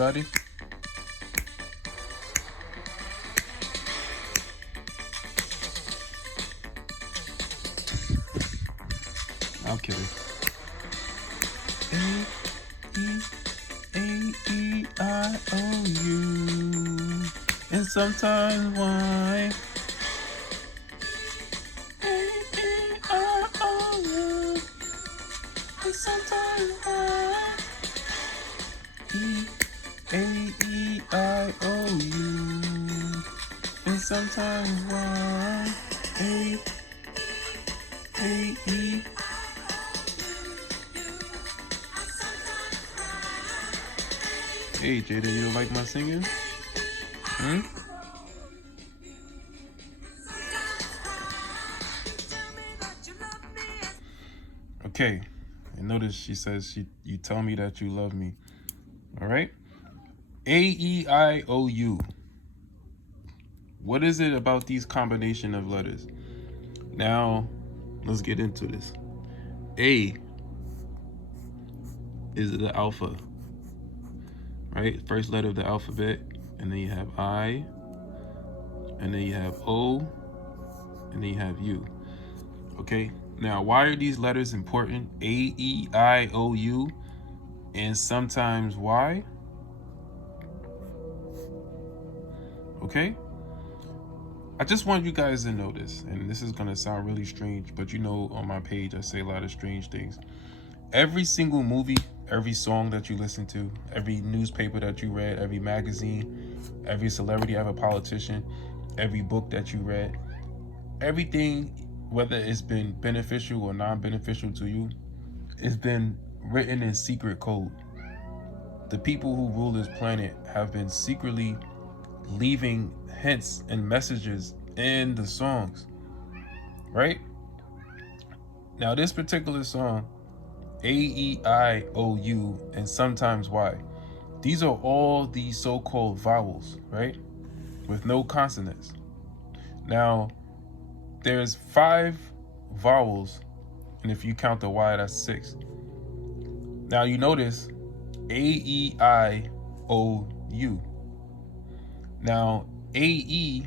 everybody. I'm kidding. A-E-A-E-I-O-U. And sometimes why? A-E-I-O-U. And sometimes why? A-E-I-O-U. And sometimes why? A-E. Hey Jada, you don't like my singing? Okay, and notice she says you tell me that you love me. All right. A-E-I-O-U. What is it about these combination of letters? Now, let's get into this. A is the alpha, right? First letter of the alphabet, and then you have I, and then you have O, and then you have U. Okay, now why are these letters important? A-E-I-O-U, and sometimes why? Okay, I just want you guys to know this, and this is gonna sound really strange, but you know, on my page I say a lot of strange things. Every single movie, every song that you listen to, every newspaper that you read, every magazine, every celebrity, every politician, every book that you read, everything, whether it's been beneficial or non-beneficial to you, it's been written in secret code. The people who rule this planet have been secretly leaving hints and messages in the songs, right? Now this particular song, A-E-I-O-U, and sometimes why, these are all the so-called vowels, right, with no consonants. Now there's 5 vowels, and if you count the Y, that's 6. Now you notice A-E-I-O-U. Now A-E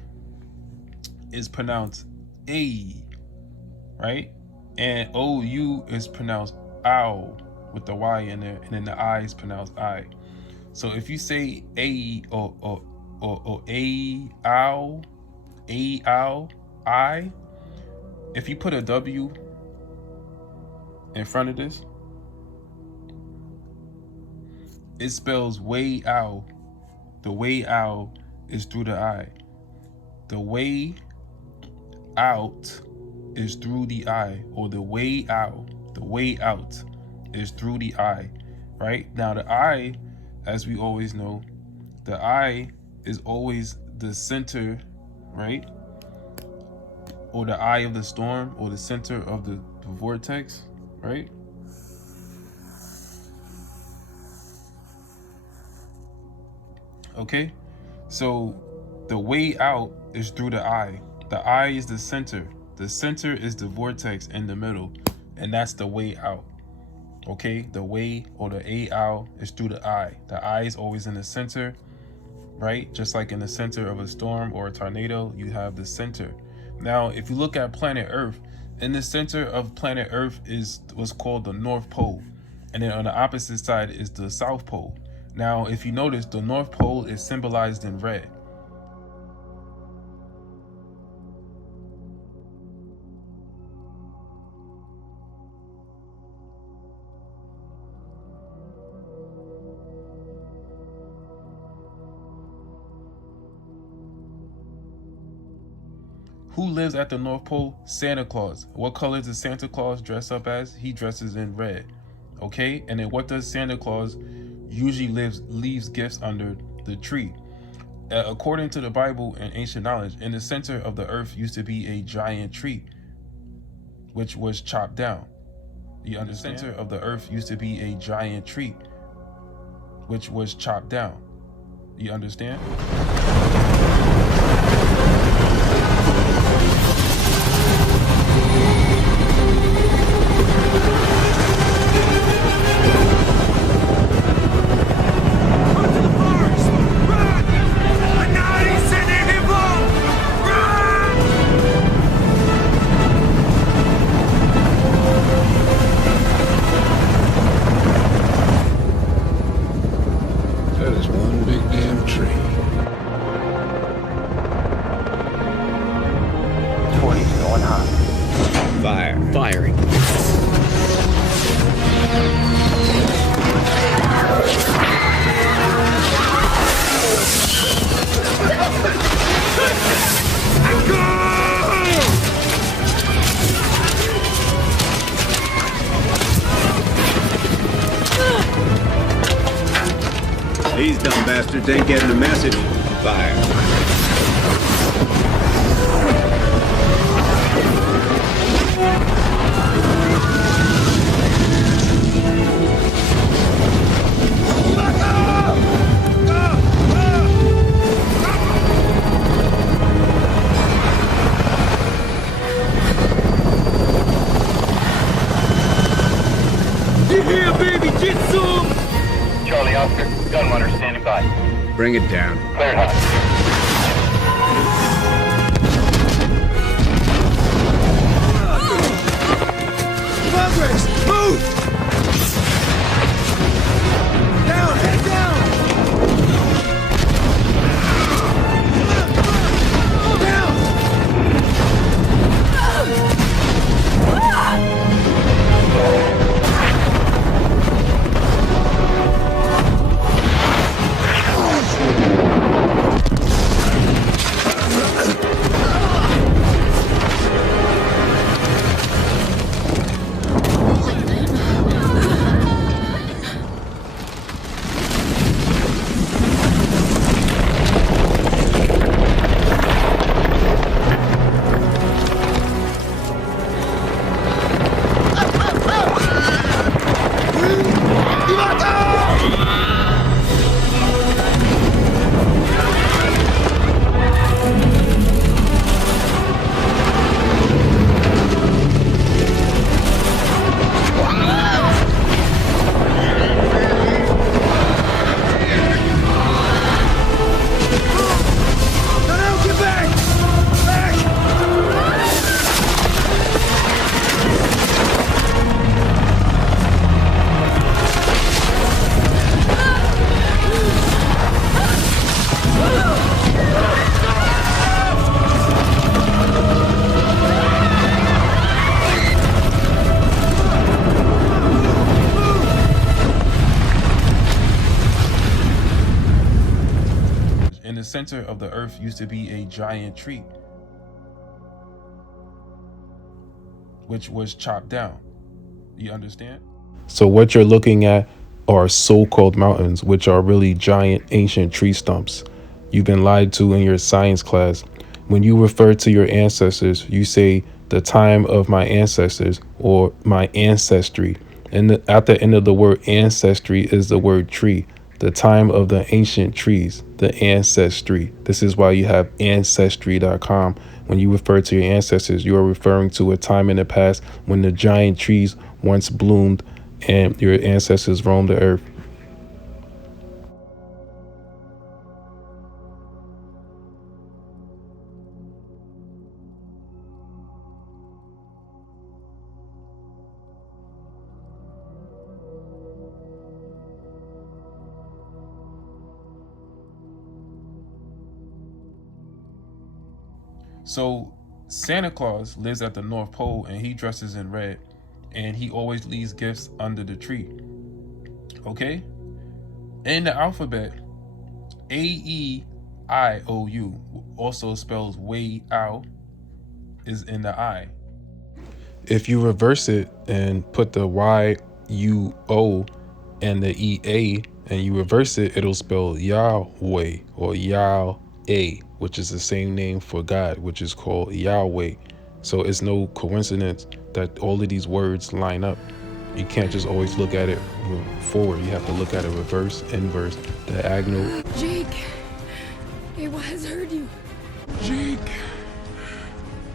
is pronounced A, right? And O-U is pronounced ow with the Y in there, and then the I is pronounced I. So if you say A or A, ow, I, if you put a W in front of this, it spells way ow. The way ow is through the I. The way out is through the I, or the way out is through the I, right? Now the I, as we always know, the I is always the center, right? Or the eye of the storm, or the center of the vortex, right? Okay, so the way out is through the eye. The eye is the center. The center is the vortex in the middle, and that's the way out. Okay, the way, or the A-ow, is through the eye. The eye is always in the center, right? Just like in the center of a storm or a tornado, you have the center. Now, if you look at planet Earth, in the center of planet Earth is what's called the North Pole, and then on the opposite side is the South Pole. Now, if you notice, the North Pole is symbolized in red. Who lives at the North Pole? Santa Claus. What color does Santa Claus dress up as? He dresses in red. Okay, and then what does Santa Claus usually leaves gifts under the tree? According to the Bible and ancient knowledge, in the center of the earth used to be a giant tree, which was chopped down. You understand? The center of the earth used to be a giant tree, which was chopped down. You understand? Dumb bastards ain't getting the message. Fire. Charlie Oscar, gunrunner standing by. Bring it down. Cleared hot. Progress! Move! Down! Head down! Down! In the center of the earth used to be a giant tree, which was chopped down. You understand? So what you're looking at are so-called mountains, which are really giant ancient tree stumps. You've been lied to in your science class. When you refer to your ancestors, you say the time of my ancestors or my ancestry. And at the end of the word ancestry is the word tree. The time of the ancient trees, the ancestry. This is why you have ancestry.com. When you refer to your ancestors, you are referring to a time in the past when the giant trees once bloomed and your ancestors roamed the earth. So Santa Claus lives at the North Pole and he dresses in red and he always leaves gifts under the tree. Okay? In the alphabet, A-E-I-O-U also spells way out is in the I. If you reverse it and put the Y-U-O and the E-A and you reverse it, it'll spell Yahweh or Yah-A, which is the same name for God, which is called Yahweh. So it's no coincidence that all of these words line up. You can't just always look at it forward. You have to look at it reverse, inverse, diagonal. Jake, Ewa has heard you. Jake,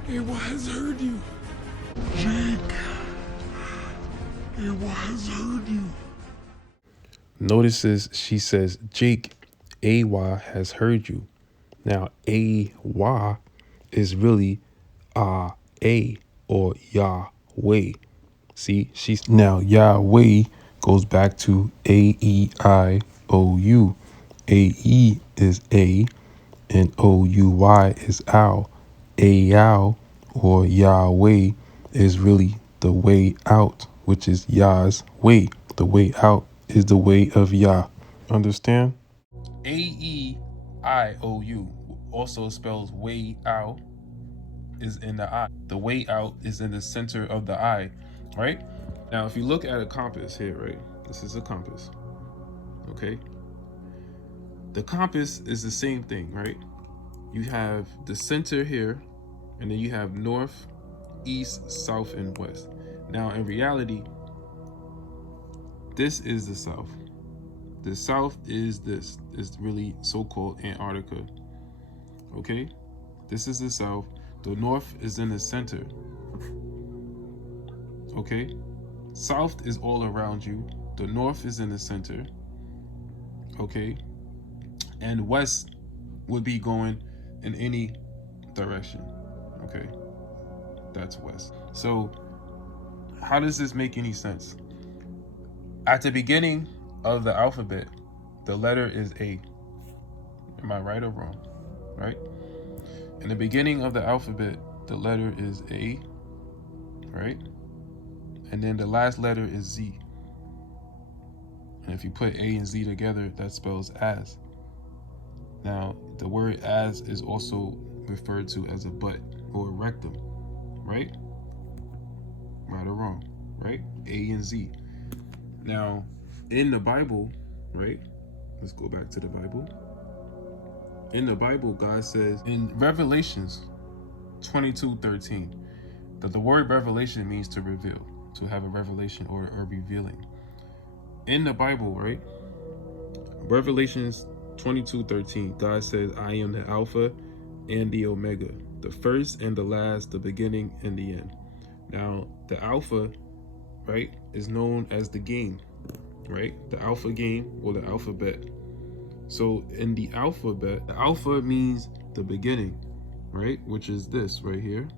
Ewa has heard you. Jake, Ewa has heard you. Notices she says, Jake, Ewa has heard you. Now, Ewa is really A or Yahweh. See, she's now Yahweh goes back to A-E-I-O-U. A-E is A and O-U-Y is ow. A-ow or Yahweh is really the way out, which is Yah's way. The way out is the way of Yah. Understand? A-E-I-O-U also spells way out is in the eye. The way out is in the center of the eye, right? Now, if you look at a compass here, right? This is a compass, okay? The compass is the same thing, right? You have the center here, and then you have north, east, south, and west. Now, in reality, this is the south. The south is this. It's really so-called Antarctica. Okay? This is the south. The north is in the center. Okay? South is all around you. The north is in the center. Okay? And west would be going in any direction. Okay? That's west. So, how does this make any sense? At the beginning of the alphabet, the letter is A. Am I right or wrong? Right? In the beginning of the alphabet, the letter is A, right? And then the last letter is Z. And if you put A and Z together, that spells as. Now, the word as is also referred to as a butt or a rectum, right? Right or wrong, right? A and Z. Now, in the Bible, right? Let's go back to the Bible. In the Bible, God says in Revelations 22:13 that the word revelation means to reveal, to have a revelation or a revealing. In the Bible, right? Revelations 22:13, God says, I am the Alpha and the Omega, the first and the last, the beginning and the end. Now, the Alpha, right, is known as the game, right? The Alpha game or the alphabet. So in the alphabet, the Alpha means the beginning, right? Which is this right here.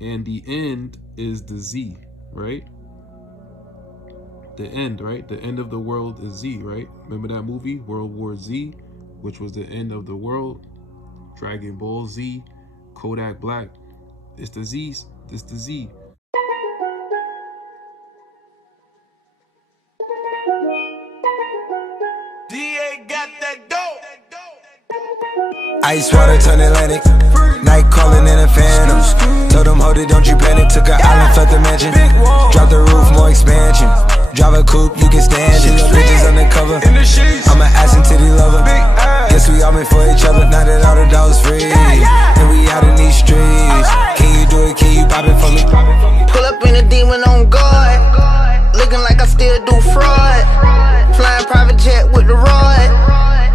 And the end is the Z, right? The end, right? The end of the world is Z, right? Remember that movie, World War Z, which was the end of the world? Dragon Ball Z, Kodak Black. It's the Z's. It's the Z. DA got that dope. Ice water turn Atlantic. Night calling in a phantom. Told them, hold it, don't you panic. Took an island, left the mansion. Drop the roof, more expansion. Drive a coupe, you can stand it. Bitches undercover. I'm an ass and titty lover. Guess we all meant for each other. Now that all the dogs free, and we out in these streets. Can you do it? Can you pop it for me? Pull up in a demon on guard. Looking like I still do fraud. Flying private jet with the rod.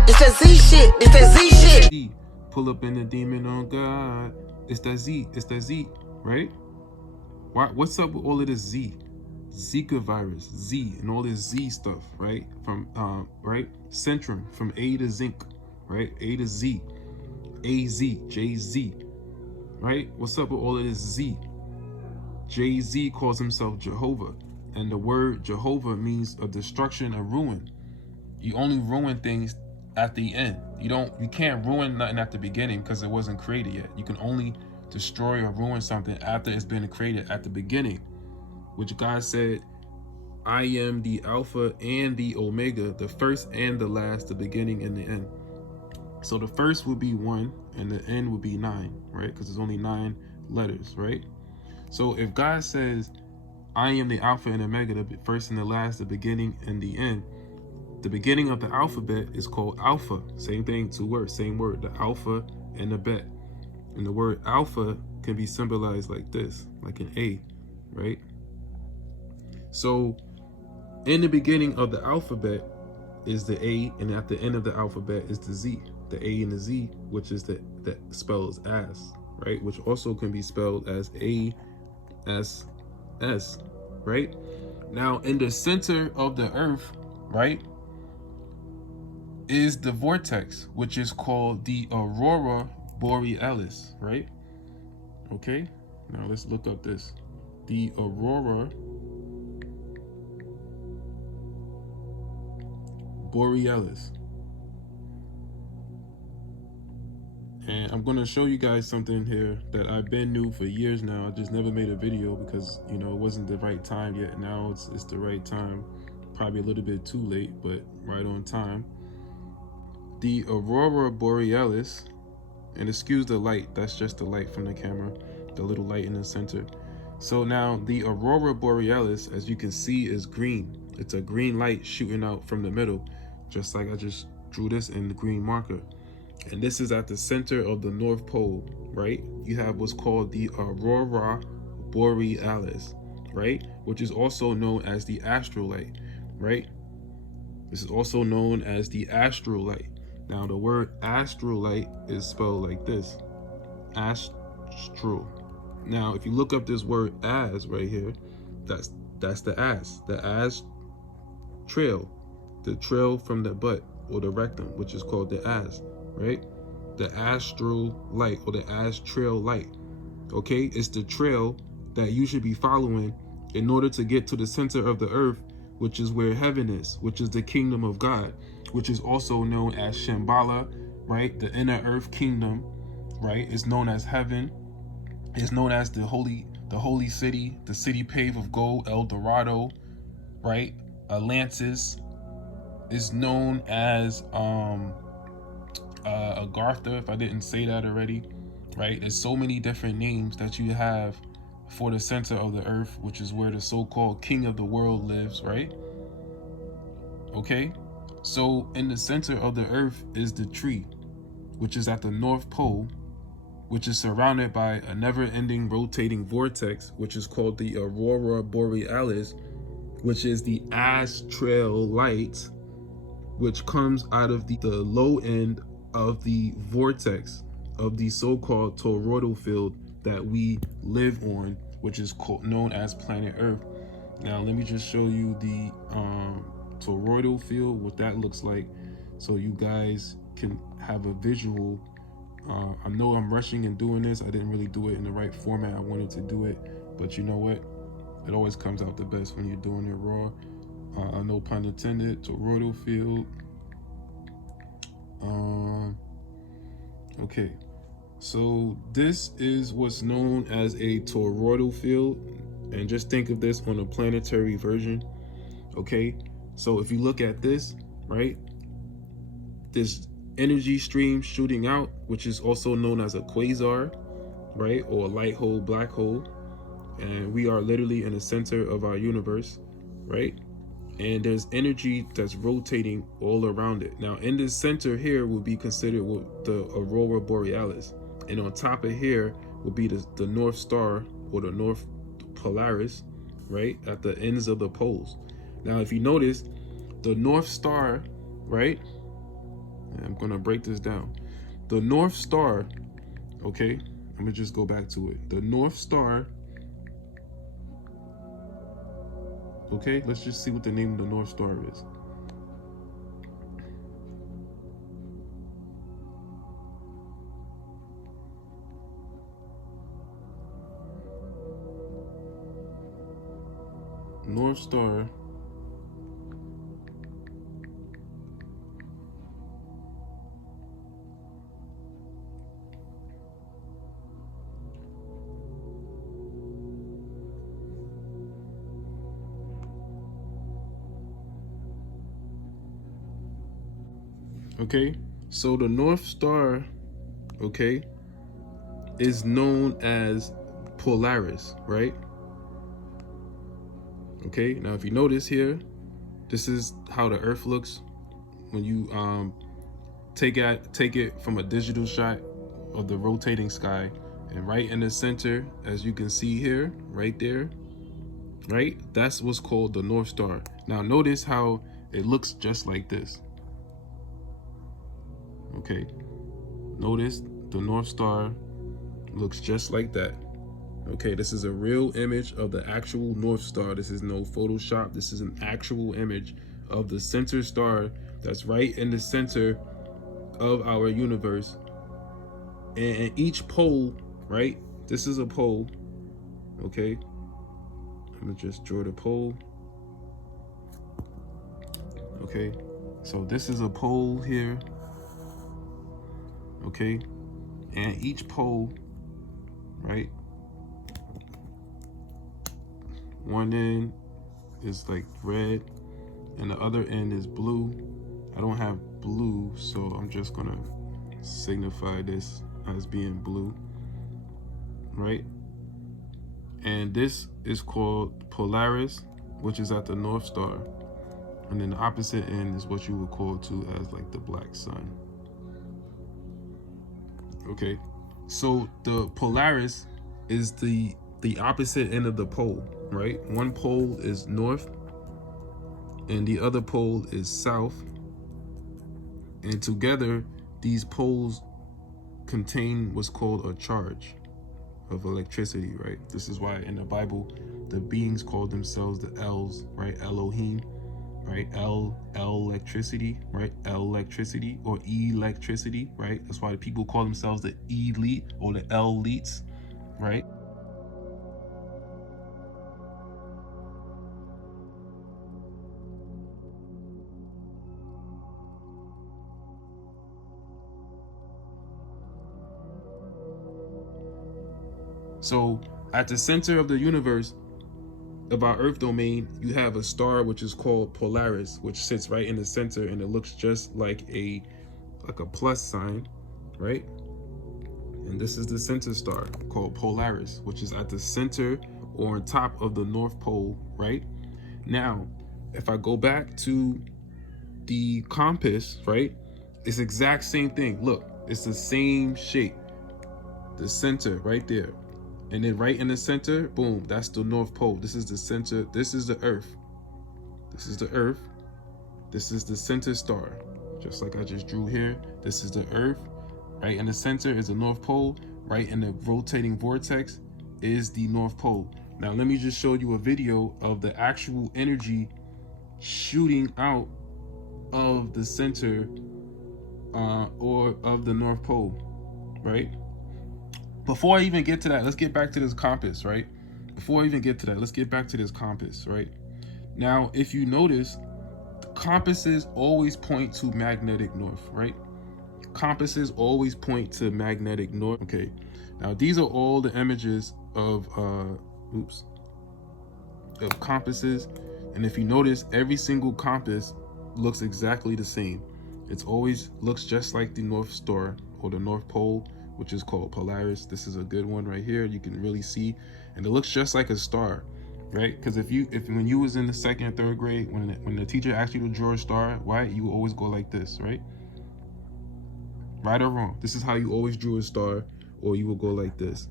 It's that Z shit. It's that Z shit. Z. Pull up in the demon on God. It's that Z. It's that Z, right? What's up with all of this Z? Zika virus, Z, and all this Z stuff, right? From right? Centrum, from A to zinc, right? A to Z, AZ, JZ, right? What's up with all of this Z? Jay-Z calls himself Jehovah, and the word Jehovah means a destruction, a ruin. You only ruin things at the end. You can't ruin nothing at the beginning because it wasn't created yet. You can only destroy or ruin something after it's been created at the beginning, which God said, I am the Alpha and the Omega, the first and the last, the beginning and the end. So the first would be 1 and the end would be 9, right? Because there's only 9 letters, right? So if God says, I am the Alpha and Omega, the first and the last, the beginning and the end, the beginning of the alphabet is called Alpha. Same thing, 2 words, same word, the Alpha and the Bet. And the word Alpha can be symbolized like this, like an A, right? So in the beginning of the alphabet is the A, and at the end of the alphabet is the Z, the A and the Z, which is that spells as, right? Which also can be spelled as ASS, right? Now in the center of the earth, right, is the vortex, which is called the Aurora Borealis, right? Okay, now let's look up this. The Aurora Borealis. And I'm going to show you guys something here that I've been new for years now. I just never made a video because, you know, it wasn't the right time yet. Now it's the right time. Probably a little bit too late, but right on time. The Aurora Borealis, and excuse the light, that's just the light from the camera, the little light in the center. So now the Aurora Borealis, as you can see, is green. It's a green light shooting out from the middle, just like I just drew this in the green marker. And this is at the center of the North Pole, right? You have what's called the Aurora Borealis, right? Which is also known as the astrolite, right? This is also known as the astrolite. Now, the word astrolite is spelled like this, astral. Now, if you look up this word as right here, that's the as trail, the trail from the butt or the rectum, which is called the as, right? The astral light or the astral light. Okay, it's the trail that you should be following in order to get to the center of the earth, which is where heaven is, which is the kingdom of God, which is also known as Shambhala, right? The inner earth kingdom, right? It's known as heaven. It's known as the holy city, the city paved of gold, El Dorado, right? Atlantis is known as Agartha, if I didn't say that already, right? There's so many different names that you have for the center of the earth, which is where the so-called king of the world lives, right? Okay, so in the center of the earth is the tree, which is at the North Pole, which is surrounded by a never-ending rotating vortex, which is called the Aurora Borealis, which is the astral light, which comes out of the low end of the vortex of the so-called toroidal field that we live on, which is known as planet Earth. Now, let me just show you the toroidal field, what that looks like, so you guys can have a visual. I know I'm rushing and doing this. I didn't really do it in the right format I wanted to do it, but you know what? It always comes out the best when you're doing it raw. No pun intended. Toroidal field. Okay, so this is what's known as a toroidal field, and just think of this on a planetary version. Okay, so if you look at this, right, this energy stream shooting out, which is also known as a quasar, right, or a light hole, black hole, and we are literally in the center of our universe, right? And there's energy that's rotating all around it. Now, in the center here will be considered the Aurora Borealis, and on top of here will be the North Star or the North Polaris, right, at the ends of the poles. Now, if you notice, the North Star, right, I'm gonna break this down. The North Star, okay, I'm gonna just go back to it. The North Star, okay, let's just see what the name of the North Star is. North Star okay, so the North Star, okay, is known as Polaris, right? Okay, now if you notice here, this is how the Earth looks when you take it from a digital shot of the rotating sky, and right in the center, as you can see here, right there, right, that's what's called the North Star. Now notice how it looks just like this. Okay, notice the North Star looks just like that. Okay, this is a real image of the actual North Star. This is no Photoshop. This is an actual image of the center star that's right in the center of our universe. And each pole, right, this is a pole. Okay, I'm gonna just draw the pole. Okay, so this is a pole here. Okay, and each pole, right, one end is like red and the other end is blue. I don't have blue, so I'm just gonna signify this as being blue, right? And this is called Polaris, which is at the North Star. And then the opposite end is what you would call too as like the black sun. Okay, so the Polaris is the opposite end of the pole, right? One pole is north and the other pole is south. And together, these poles contain what's called a charge of electricity, right? This is why in the Bible, the beings call themselves the L's, right? Elohim, right? L electricity, right? L electricity or electricity, right? That's why the people call themselves the elite or the elites, right? So at the center of the universe, of our Earth domain, you have a star which is called Polaris, which sits right in the center, and it looks just like a plus sign, right? And this is the center star called Polaris, which is at the center or on top of the North Pole, right? Now, if I go back to the compass, right, it's the exact same thing. Look, it's the same shape. The center right there. And then right in the center, boom, that's the North Pole. This is the center. This is the Earth. This is the Earth. This is the center star. Just like I just drew here. This is the Earth. Right in the center is the North Pole. Right in the rotating vortex is the North Pole. Now let me just show you a video of the actual energy shooting out of the center or of the North Pole, right? Before I even get to that, let's get back to this compass, right? Before I even get to that, let's get back to this compass, right? Now, if you notice, compasses always point to magnetic north, right? Compasses always point to magnetic north. Okay, now these are all the images of compasses. And if you notice, every single compass looks exactly the same. It's always looks just like the North Star or the North Pole, which is called Polaris. This is a good one right here. You can really see, and it looks just like a star, right? Because if when you was in the second and third grade, when the teacher asked you to draw a star, why you always go like this, right? Right or wrong? This is how you always drew a star, or you will go like this.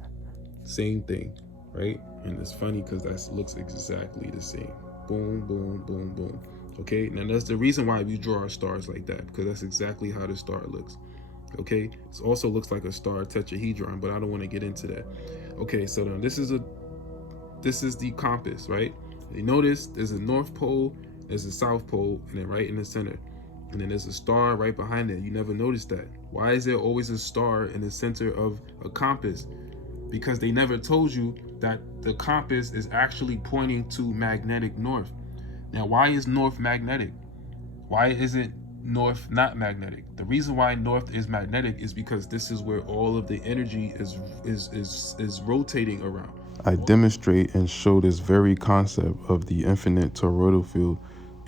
Same thing, right? And it's funny because that looks exactly the same. Boom, boom, boom, boom. Okay, now that's the reason why we draw our stars like that, because that's exactly how the star looks. Okay, it also looks like a star tetrahedron, but I don't want to get into that. Okay, so now this is the compass, right? You notice there's a North Pole, there's a South Pole, and then right in the center, and then there's a star right behind it. You never noticed that. Why is there always a star in the center of a compass? Because they never told you that the compass is actually pointing to magnetic north. Now, why is north magnetic? Why isn't north not magnetic? The reason why north is magnetic is because this is where all of the energy is rotating around. I demonstrate and show this very concept of the infinite toroidal field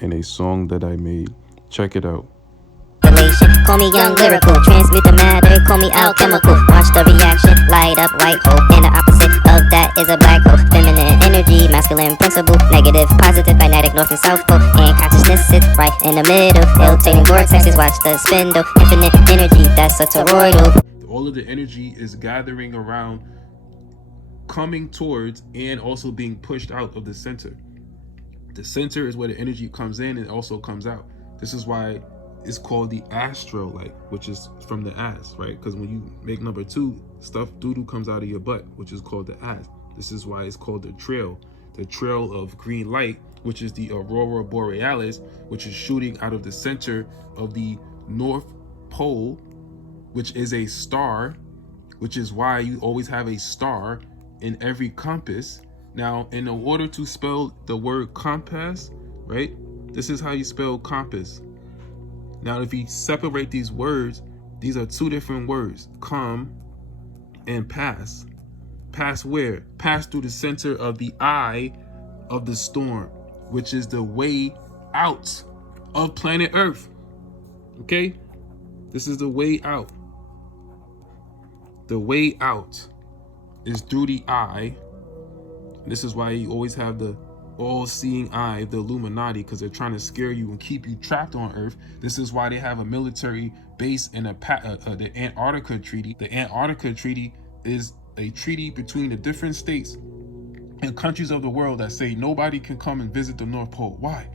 in a song that I made. Check it out. Call me young lyrical, transmute the matter, call me alchemical. Watch the reaction, light up white hole, and the opposite of that is a black hole. Feminine energy, masculine principle, negative, positive, magnetic, north and south pole, and consciousness sits right in the middle. Rotating vortexes, watch the spindle, infinite energy, that's a toroidal. All of the energy is gathering around, coming towards, and also being pushed out of the center. The center is where the energy comes in and also comes out. This is why it's called the astrolight, which is from the ass, right? Because when you make number 2, stuff doo-doo comes out of your butt, which is called the ass. This is why it's called the trail of green light, which is the Aurora Borealis, which is shooting out of the center of the North Pole, which is a star, which is why you always have a star in every compass. Now, in order to spell the word compass, right? This is how you spell compass. Now, if you separate these words, these are 2 different words, come and pass. Pass where? Pass through the center of the eye of the storm, which is the way out of planet Earth. Okay? This is the way out. The way out is through the eye. This is why you always have the all-seeing eye, the Illuminati, because they're trying to scare you and keep you trapped on Earth. This is why they have a military base in the Antarctica Treaty. The Antarctica Treaty is a treaty between the different states and countries of the world that say nobody can come and visit the North Pole. Why?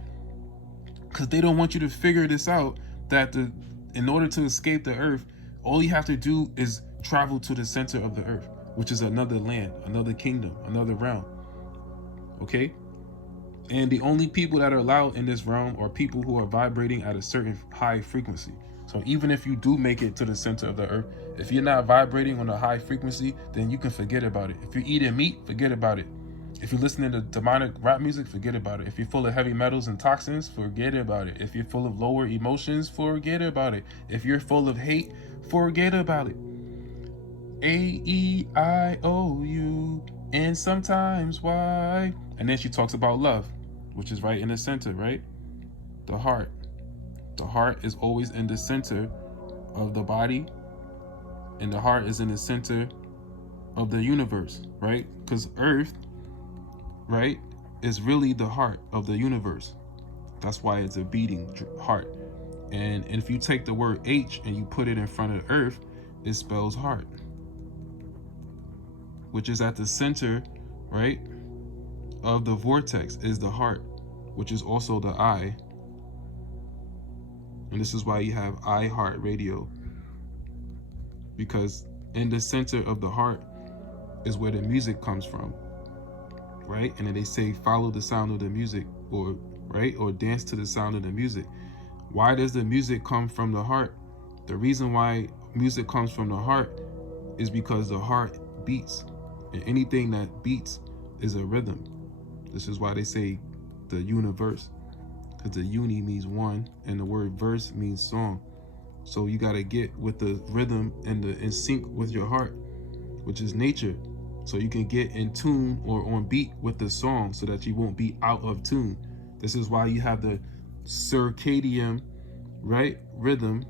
Because they don't want you to figure this out, that in order to escape the Earth, all you have to do is travel to the center of the Earth, which is another land, another kingdom, another realm. Okay? And the only people that are allowed in this realm are people who are vibrating at a certain high frequency. So even if you do make it to the center of the Earth, if you're not vibrating on a high frequency, then you can forget about it. If you're eating meat, forget about it. If you're listening to demonic rap music, forget about it. If you're full of heavy metals and toxins, forget about it. If you're full of lower emotions, forget about it. If you're full of hate, forget about it. A-E-I-O-U, and sometimes why? And then she talks about love, which is right in the center, right? The heart. The heart is always in the center of the body, and the heart is in the center of the universe, right? Because Earth, right, is really the heart of the universe. That's why it's a beating heart. And if you take the word H and you put it in front of Earth, it spells heart, which is at the center, right, of the vortex is the heart, which is also the eye. And this is why you have iHeartRadio, because in the center of the heart is where the music comes from, right? And then they say follow the sound of the music, or right, or dance to the sound of the music. Why does the music come from the heart? The reason why music comes from the heart is because the heart beats, and anything that beats is a rhythm. This is why they say the universe, because the uni means one and the word verse means song. So you got to get with the rhythm and in sync with your heart, which is nature, so you can get in tune or on beat with the song, so that you won't be out of tune. This is why you have the circadian, right, rhythm,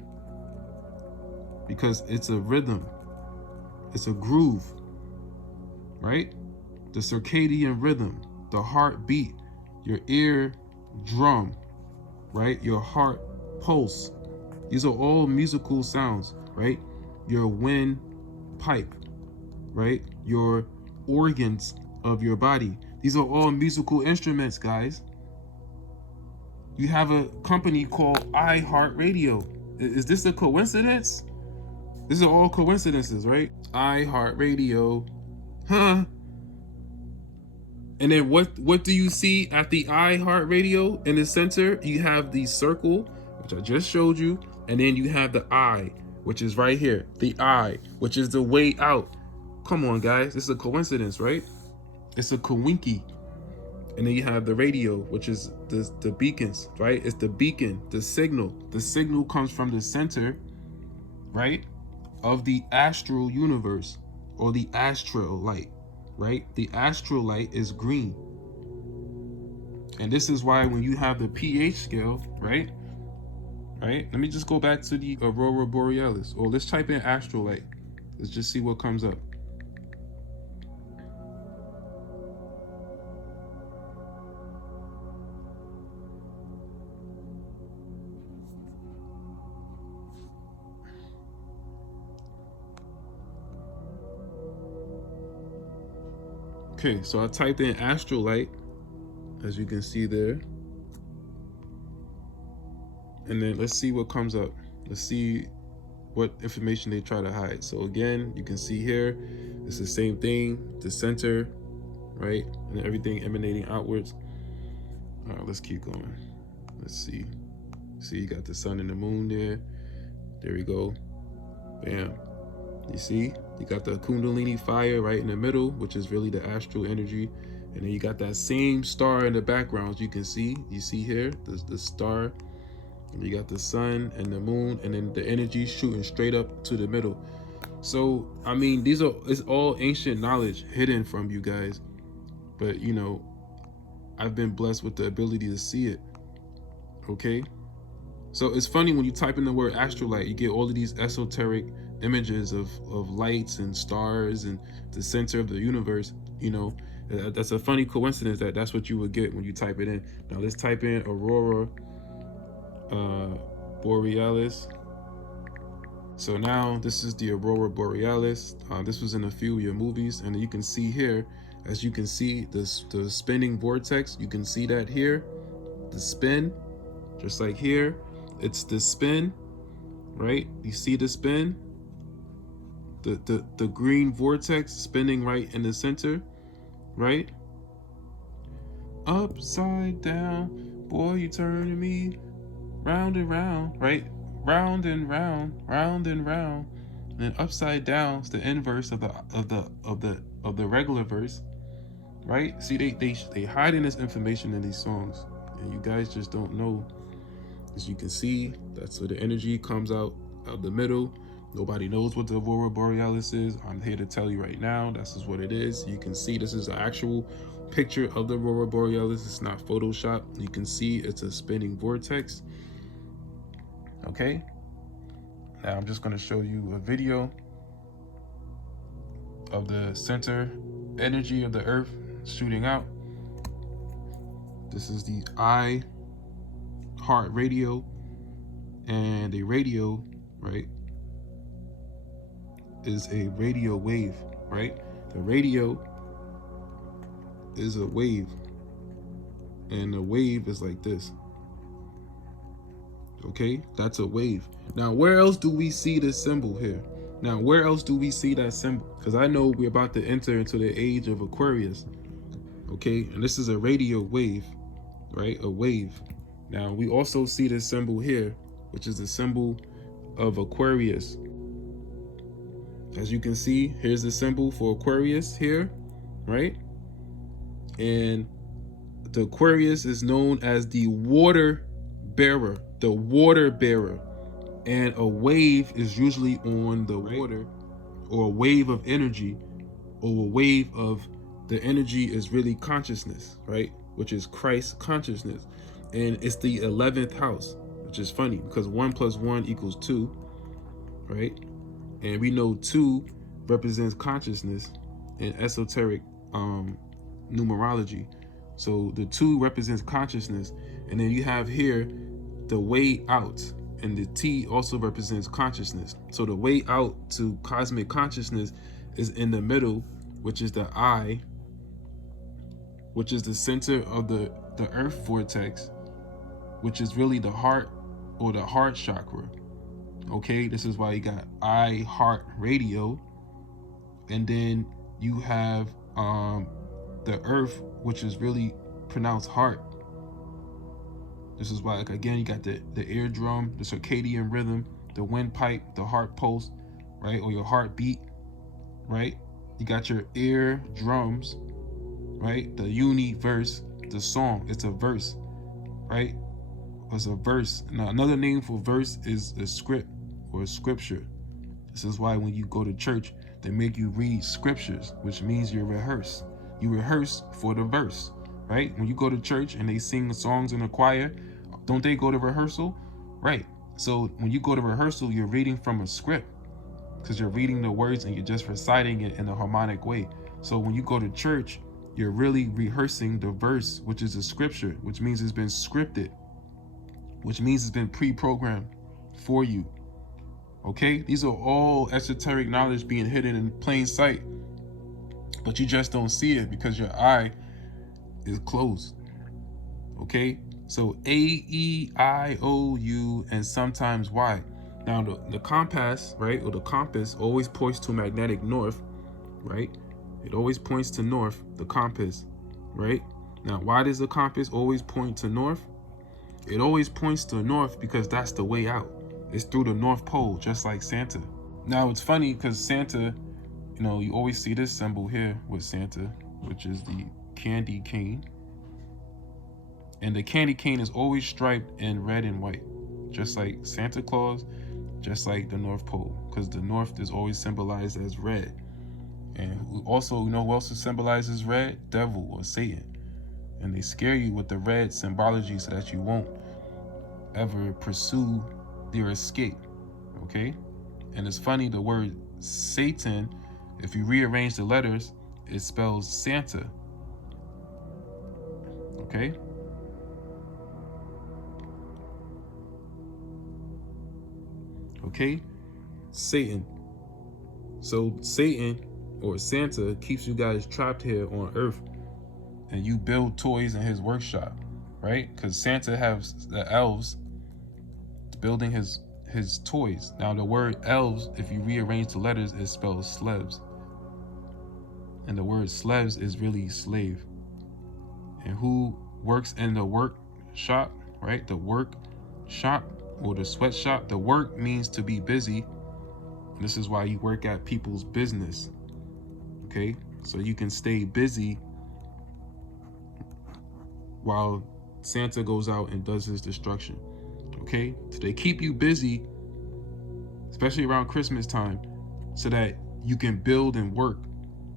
because it's a rhythm, it's a groove, right? The circadian rhythm, the heartbeat, your ear drum, right? Your heart pulse. These are all musical sounds, right? Your wind pipe, right? Your organs of your body. These are all musical instruments, guys. You have a company called iHeartRadio. Is this a coincidence? These are all coincidences, right? iHeartRadio, huh? And then what do you see at the iHeartRadio in the center? You have the circle, which I just showed you, and then you have the eye, which is right here. The eye, which is the way out. Come on, guys, this is a coincidence, right? It's a coinky. And then you have the radio, which is the beacons, right? It's the beacon, the signal. The signal comes from the center, right, of the astral universe, or the astral light, right? The astral light is green. And this is why when you have the pH scale, right? Let me just go back to the Aurora Borealis, or let's type in astral light. Let's just see what comes up. Okay, so I typed in astral light, as you can see there. And then let's see what comes up. Let's see what information they try to hide. So again, you can see here, it's the same thing, the center, right? And everything emanating outwards. All right, let's keep going. Let's see. See, you got the sun and the moon there. There we go. Bam. You see, you got the Kundalini fire right in the middle, which is really the astral energy. And then you got that same star in the background. You can see, you see here, the star. And you got the sun and the moon, and then the energy shooting straight up to the middle. So, I mean, it's all ancient knowledge hidden from you guys. But, you know, I've been blessed with the ability to see it. Okay? So it's funny when you type in the word astral light, you get all of these esoteric images of lights and stars and the center of the universe, you know, that's a funny coincidence that that's what you would get when you type it in. Now let's type in Aurora Borealis. So now this is the Aurora Borealis. This was in a few of your movies, and you can see here, as you can see, the spinning vortex. You can see that here, the spin, just like here. It's the spin, right? You see the spin, the green vortex spinning right in the center, right? Upside down, boy, you turning me round and round, right? Round and round, round and round. And then upside down is the inverse of the regular verse, right? See, they hiding this information in these songs, and you guys just don't know. As you can see, that's where the energy comes out of the middle. Nobody knows what the Aurora Borealis is. I'm here to tell you right now, this is what it is. You can see this is an actual picture of the Aurora Borealis. It's not Photoshop. You can see it's a spinning vortex. Okay, now I'm just going to show you a video of the center energy of the earth shooting out. This is the heart radio, and a radio, right, is a radio wave, right? The radio is a wave, and the wave is like this. Okay, that's a wave. Now, where else do we see this symbol here? Now, where else do we see that symbol? Because I know we're about to enter into the age of Aquarius. Okay, and this is a radio wave, right? A wave. Now, we also see this symbol here, which is the symbol of Aquarius. As you can see, here's the symbol for Aquarius here, right? And the Aquarius is known as the water bearer, the water bearer. And a wave is usually on the water, or a wave of energy, or a wave of the energy is really consciousness, right? Which is Christ consciousness. And it's the 11th house, which is funny because 1 + 1 = 2, right? And we know 2 represents consciousness in esoteric numerology. So the 2 represents consciousness. And then you have here the way out, and the T also represents consciousness. So the way out to cosmic consciousness is in the middle, which is the I, which is the center of the earth vortex, which is really the heart, or the heart chakra. Okay, this is why you got I heart radio. And then you have the earth, which is really pronounced heart. This is why, like, again, you got the eardrum, the circadian rhythm, the windpipe, the heart pulse, right? Or your heartbeat, right? You got your ear drums, right? The universe, the song, it's a verse, right? It's a verse. Now, another name for verse is a script or a scripture. This is why when you go to church, they make you read scriptures, which means you rehearse. You rehearse for the verse, right? When you go to church and they sing the songs in the choir, don't they go to rehearsal? Right. So when you go to rehearsal, you're reading from a script, because you're reading the words and you're just reciting it in a harmonic way. So when you go to church, you're really rehearsing the verse, which is a scripture, which means it's been scripted, which means it's been pre-programmed for you. Okay, these are all esoteric knowledge being hidden in plain sight, but you just don't see it because your eye is closed. Okay, so A, E, I, O, U, and sometimes Y. Now the compass, right, or the compass always points to magnetic north, right? It always points to north, the compass, right? Now, why does the compass always point to north? It always points to north because that's the way out. It's through the North Pole, just like Santa. Now, it's funny because Santa, you know, you always see this symbol here with Santa, which is the candy cane. And the candy cane is always striped in red and white, just like Santa Claus, just like the North Pole, because the North is always symbolized as red. And also, you know who else symbolizes red? Devil or Satan. And they scare you with the red symbology so that you won't ever pursue your escape, okay? And it's funny, the word Satan, if you rearrange the letters, it spells Santa. Okay? Okay? Satan. So Satan or Santa keeps you guys trapped here on Earth, and you build toys in his workshop, right? Because Santa has the elves building his toys. Now the word elves, if you rearrange the letters, it spells slebs. And the word slebs is really slave. And who works in the workshop, right? The workshop or the sweatshop. The work means to be busy. And this is why you work at people's business. Okay? So you can stay busy while Santa goes out and does his destruction. Okay? So they keep you busy, especially around Christmas time, so that you can build and work,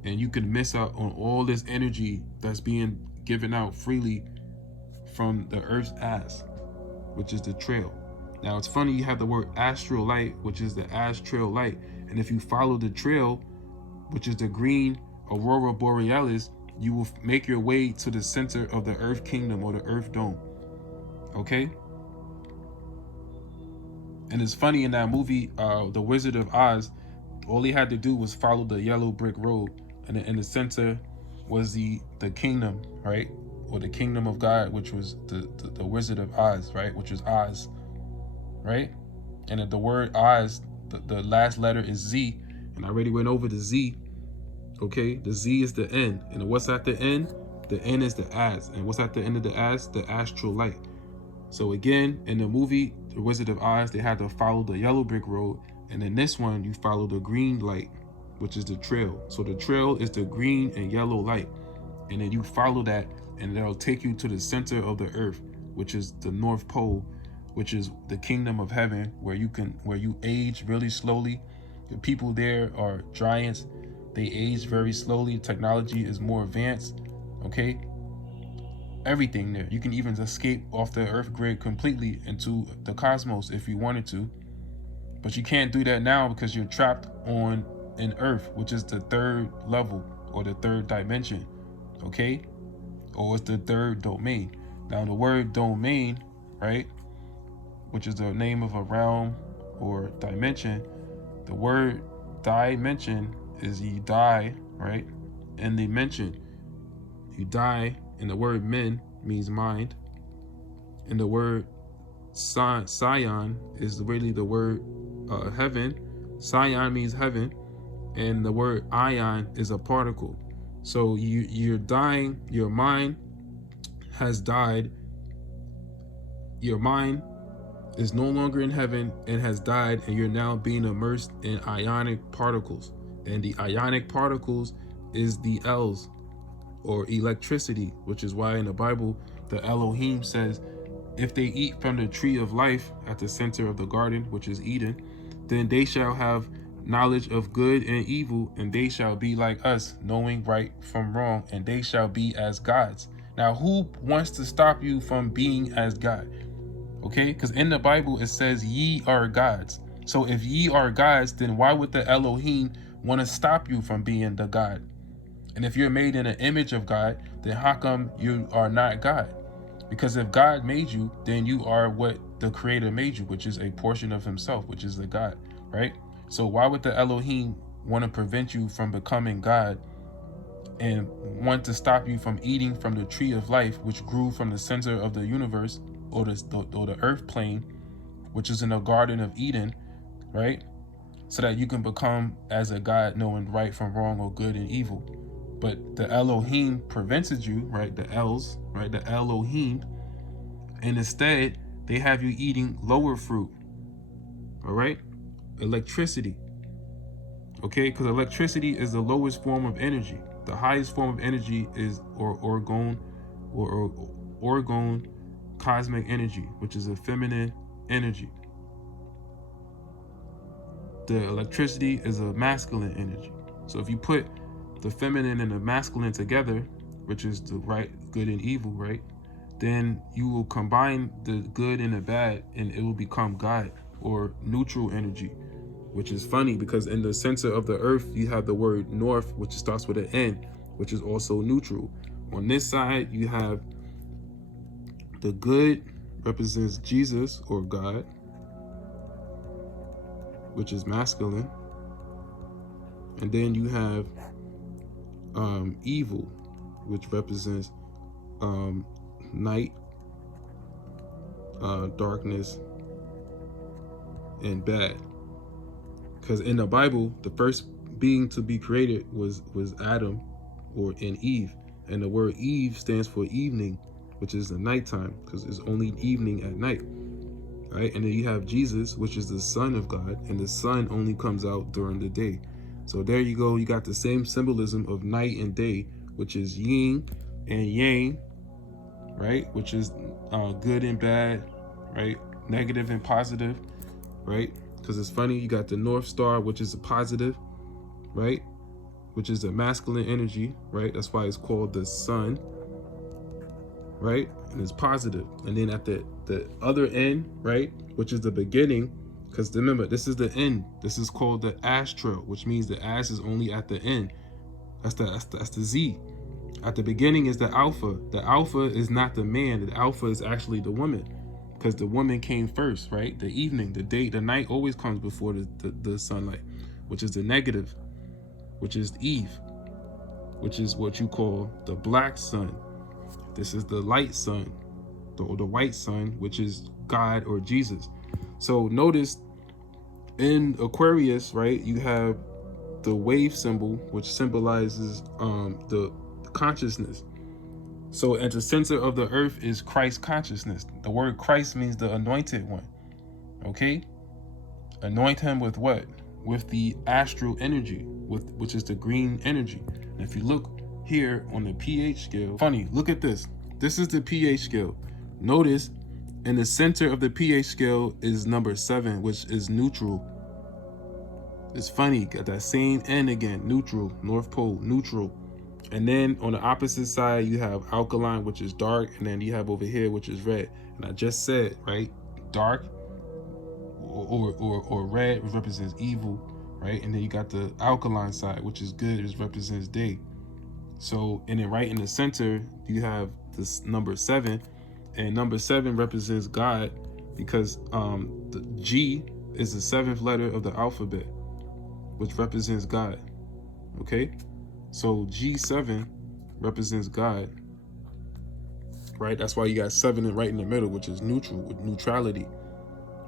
and you can miss out on all this energy that's being given out freely from the Earth's ass, which is the trail. Now it's funny, you have the word astral light, which is the astral light, and if you follow the trail, which is the green Aurora Borealis, you will make your way to the center of the Earth Kingdom or the Earth Dome. Okay? And it's funny, in that movie, The Wizard of Oz, all he had to do was follow the yellow brick road, and in the center was the kingdom, right? Or the kingdom of God, which was the Wizard of Oz, right? Which is Oz, right? And the word Oz, the last letter is Z, and I already went over the Z. Okay, the Z is the N, and what's at the end? The N is the as, and what's at the end of the as? The astral light. So again, in the movie The Wizard of Oz, they had to follow the yellow brick road, and in this one, you follow the green light, which is the trail. So the trail is the green and yellow light, and then you follow that, and that'll take you to the center of the earth, which is the North Pole, which is the kingdom of heaven, where you age really slowly. The people there are giants. They age very slowly. Technology is more advanced. Okay, everything there. You can even escape off the earth grid completely into the cosmos if you wanted to, but you can't do that now because you're trapped on an earth, which is the third level or the third dimension. Okay, or it's the third domain. Now the word domain, right, which is the name of a realm or dimension, the word dimension is you die, right? And they mention you die, and the word men means mind, and the word Sion is really the word heaven. Sion means heaven, and the word ion is a particle. So you're dying. Your mind has died. Your mind is no longer in heaven and has died, and you're now being immersed in ionic particles. And the ionic particles is the L's, or electricity, which is why in the Bible, the Elohim says, if they eat from the tree of life at the center of the garden, which is Eden, then they shall have knowledge of good and evil, and they shall be like us, knowing right from wrong, and they shall be as gods. Now, who wants to stop you from being as God? Okay, because in the Bible, it says ye are gods. So if ye are gods, then why would the Elohim want to stop you from being the God? And if you're made in an image of God, then how come you are not God? Because if God made you, then you are what the Creator made you, which is a portion of himself, which is the God, right? So why would the Elohim want to prevent you from becoming God and want to stop you from eating from the tree of life, which grew from the center of the universe, or the earth plane, which is in the Garden of Eden, right? So that you can become as a God, knowing right from wrong or good and evil. But the Elohim prevented you, right? The L's, right? The Elohim. And instead, they have you eating lower fruit. All right? Electricity. Okay? Because electricity is the lowest form of energy. The highest form of energy is orgone cosmic energy, which is a feminine energy. The electricity is a masculine energy. So if you put the feminine and the masculine together, which is the right, good and evil, right? Then you will combine the good and the bad, and it will become God, or neutral energy. which is funny because in the center of the earth, you have the word north, which starts with an N, which is also neutral. On this side, you have the good represents Jesus or God, which is masculine. And then you have evil, which represents night, darkness, and bad. Because in the Bible, the first being to be created was Adam and Eve. And the word Eve stands for evening, which is the nighttime, because it's only evening at night. Right? And then you have Jesus, which is the Son of God, and the sun only comes out during the day. So there you go. You got the same symbolism of night and day, which is yin and yang, right? Which is good and bad, right? Negative and positive, right? Because it's funny, you got the North Star, which is a positive, right? Which is a masculine energy, right? That's why it's called the sun, right? And it's positive. And then at the other end, right, which is the beginning, because remember, this is the end. This is called the astral, which means the ass is only at the end. That's the Z. At the beginning is the alpha. The alpha is not the man. The alpha is actually the woman, because the woman came first, right? The evening, the day, the night always comes before the sunlight, which is the negative, which is Eve, which is what you call the black sun. This is the light sun, the white sun, which is God or Jesus. So notice in Aquarius, right, you have the wave symbol, which symbolizes the consciousness. So at the center of the earth is Christ consciousness. The word Christ means the anointed one. Okay? Anoint him with what? With the astral energy, which is the green energy. And if you look here on the pH scale, funny, look at this. This is the pH scale. Notice in the center of the pH scale is number 7, which is neutral. It's funny, got that same N again, neutral, North Pole, neutral. And then on the opposite side, you have alkaline, which is dark, and then you have over here, which is red. And I just said, right, dark or red, which represents evil, right? And then you got the alkaline side, which is good, which represents day. So, and then right in the center, you have this number 7, and number 7 represents God, because the G is the 7th letter of the alphabet, which represents God. Okay, so G7 represents God, right? That's why you got 7 right in the middle, which is neutral, with neutrality.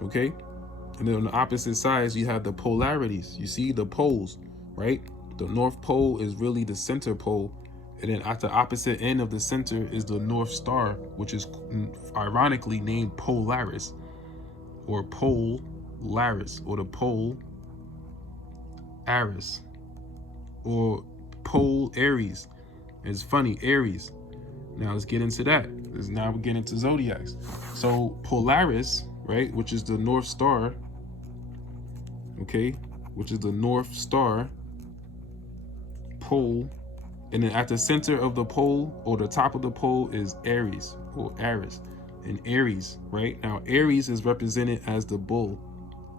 Okay, and then on the opposite sides, you have the polarities. You see the poles, right? The North Pole is really the center pole. And then at the opposite end of the center is the North Star, which is ironically named Polaris, or Polaris, or the Pole Aries, or Pole Aries. It's funny, Aries. Now let's get into that. Now we're getting into zodiacs. So Polaris, right, which is the North Star, okay, which is the North Star pole. And then at the center of the pole, or the top of the pole, is Aries, or Aries. And Aries, right? Now Aries is represented as the bull,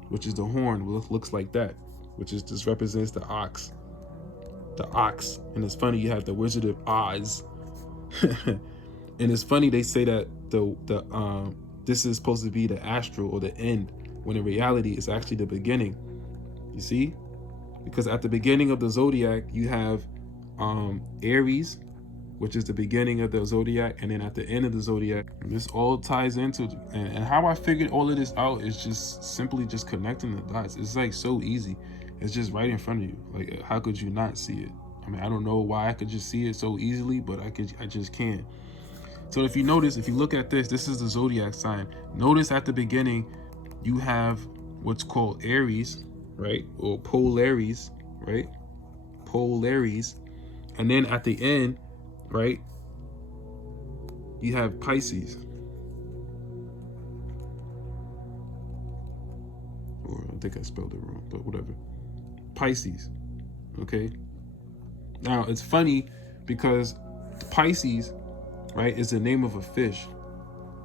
which is the horn, which looks like that, which is just represents the ox. The ox. And it's funny, you have the Wizard of Oz. And it's funny they say that this is supposed to be the astral or the end, when in reality it's actually the beginning. You see? Because at the beginning of the zodiac, you have Aries, which is the beginning of the zodiac, and then at the end of the zodiac, this all ties into, and how I figured all of this out is just simply just connecting the dots. It's like so easy. It's just right in front of you. Like, how could you not see it? I mean, I don't know why I could just see it so easily, but I just can. So if you notice, if you look at this is the zodiac sign. Notice at the beginning, you have what's called Aries, right? Or Polaris, right? Polaris. And then at the end, right, you have Pisces. Or I think I spelled it wrong, but whatever. Pisces, okay? Now, it's funny because Pisces, right, is the name of a fish.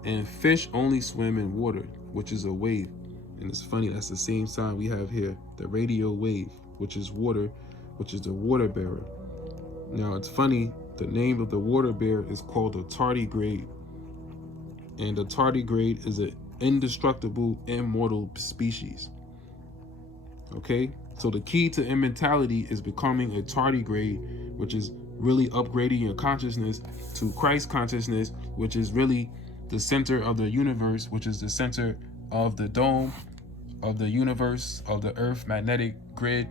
And fish only swim in water, which is a wave. And it's funny, that's the same sign we have here, the radio wave, which is water, which is the water bearer. Now it's funny, the name of the water bearer is called a tardigrade. And the tardigrade is an indestructible, immortal species. Okay, so the key to immortality is becoming a tardigrade, which is really upgrading your consciousness to Christ consciousness, which is really the center of the universe, which is the center of the dome of the universe, of the earth magnetic grid,